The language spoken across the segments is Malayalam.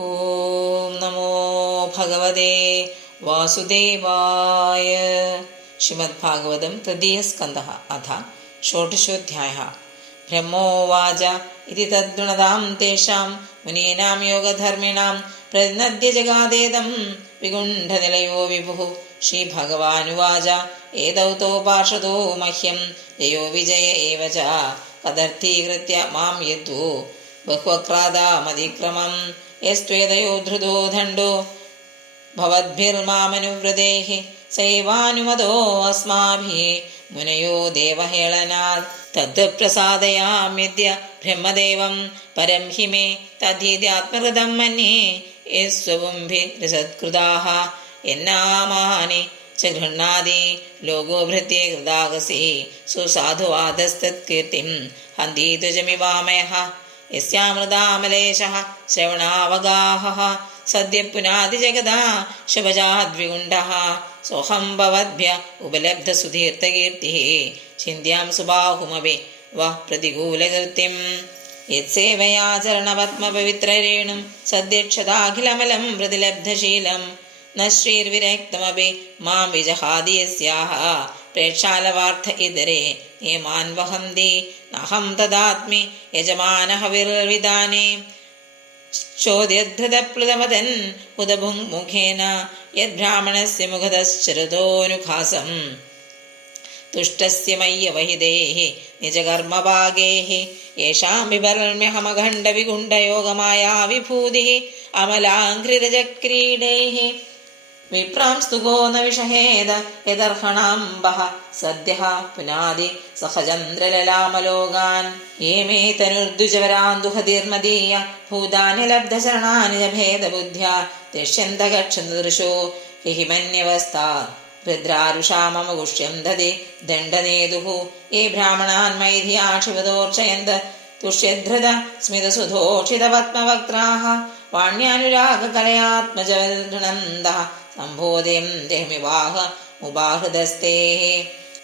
ഓം നമോ ഭഗവതേ വാസുദേവായ. ശ്രീമദ്ഭാഗവതം തൃതീയസ്കന്ധഃ അഥ ഷോഡശോऽധ്യായः. ബ്രഹ്മോവാച ഇതി തദ്ഗുണതാം തേഷാം മുനീനാം യോഗധർമ്മിണാം പ്രതിനദ്യ ജഗാദേദം വിഗുണ്ഠനിലയോ വിഭുഃ. ശ്രീഭഗവാനുവാച ഏതൗ തോ പാർഷദോ മഹ്യം ജയോ വിജയ ഏവ ച കദർത്ഥീകൃത്യ മാം യദ്വോ ബഹ്വക്രാദാമതിക്രമം യസ്ത്വേതയോ ധൃതോ ദണ്ഡോ ഭവദ്ഭിർമാമനുവ്രതേഃ സൈവാനുമതോ അസ്മാഭിः മുനയോ ദേവഹേളനാത് തത് പ്രസാദയാമ്യദ്യ ബ്രഹ്മദേവം പരം ഹി മേ തദ്ധീത്യാത്മകൃതം മന്യേ യസ്വബുംഭിരസത്കൃതാഃ യന്നാമാനി ച ഗൃഹ്ണാതി ലോകോ ഭൃത്യേ കൃതാഗസി സുസാധുവാദസ്തത്കീർത്തിം ഹന്തീതുജമിവാമയഃ യസ്യാമൃതാമലേശഃ ശ്രവണാവഗാഹഃ സദ്യ പുനാതി ജഗദാ ശുഭജാദ്വിഗുണ്ഡഃ സോഹം ഭവദ്ഭ്യ ഉപലബ്ധസുധീർത്തകീർത്തിഃ ചിന്ത്യാം സുബാഹുമപി വ പ്രതികൂലകൃത്യം യത്സേവയാചരണപത്മപവിത്രരേണും സദ്യക്ഷതാഖിലമലം പ്രതിലബ്ധശീലം ന ശ്രീർവിരക്തമപി മാം വിജഹാതി യസ്യാഃ പ്രേക്ഷാലവാർത്ഥ ഇതരേ ഏമാൻ വഹന്തി നഹം തദാത്മി യജമാനഃ വിർവിദാനേ ചോദ്യധൃതപ്ലുതമതൻ ഉദഭുങ്മുഖേന യദ്ബ്രാഹ്മണസ്യ മുഖതശ്ചരതോനുഖാസം തുഷ്ടസ്യ മയ്യവഹിതേഃ നിജകർമ്മഭാഗേഃ യേഷാം വിഭർമ്യഹമഖണ്ഡവിഗുണ്ഡയോഗമായാ വിഭൂതിഃ അമലാംഘ്രിരജക്രീഡൈഃ വിപ്രാംസ്തുഗോ ന വിഷഹേദ യദർഹണാംബഃ സദ്യഃ പുനാതി സഹചന്ദ്രലലാമലോകാൻ യേമേ തനുർദ്വിജവരാന്തുഹതിർമദീയ ഭൂതാനി ലബ്ധശരണാനി ച ഭേദബുദ്ധ്യാ തിഷ്യന്ത ഗച്ഛന്ത ദൃശോ ഹിമന്യവസ്ഥാ രുദ്രാരുഷാ മമ ഗുഷ്യം ദതി ദണ്ഡനേതുഃ യേ ബ്രാഹ്മണാൻ മൈഥിയാക്ഷിപതോർച്ചയന്ത തുഷ്യധൃത സ്മിതസുധോഷിതപത്മവക്ത്രാഃ വാണ്യാനുരാഗകലയാത്മജഗൃണന്തഃ സംബോധയം ദേഹമിവാഹ മുബാഹൃതസ്തേഃ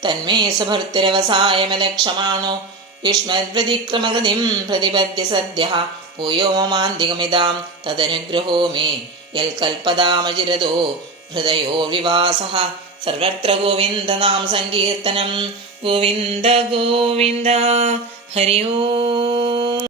തന്മേ സുഭർത്തിരവസായമലക്ഷമാണോ യുഷ്മദ്വ്യതിക്രമഗതിം പ്രതിപദ്യ സദ്യഃ ഭൂയോ മമാന്തികമിതാം തദനുഗ്രഹോ മേ യൽകൽപദാമചിരതോ ഹൃദയോ വിവാസഃ സർവത്ര ഗോവിന്ദനാമ സങ്കീർത്തനം ഗോവിന്ദ ഗോവിന്ദ ഹരി ഓം.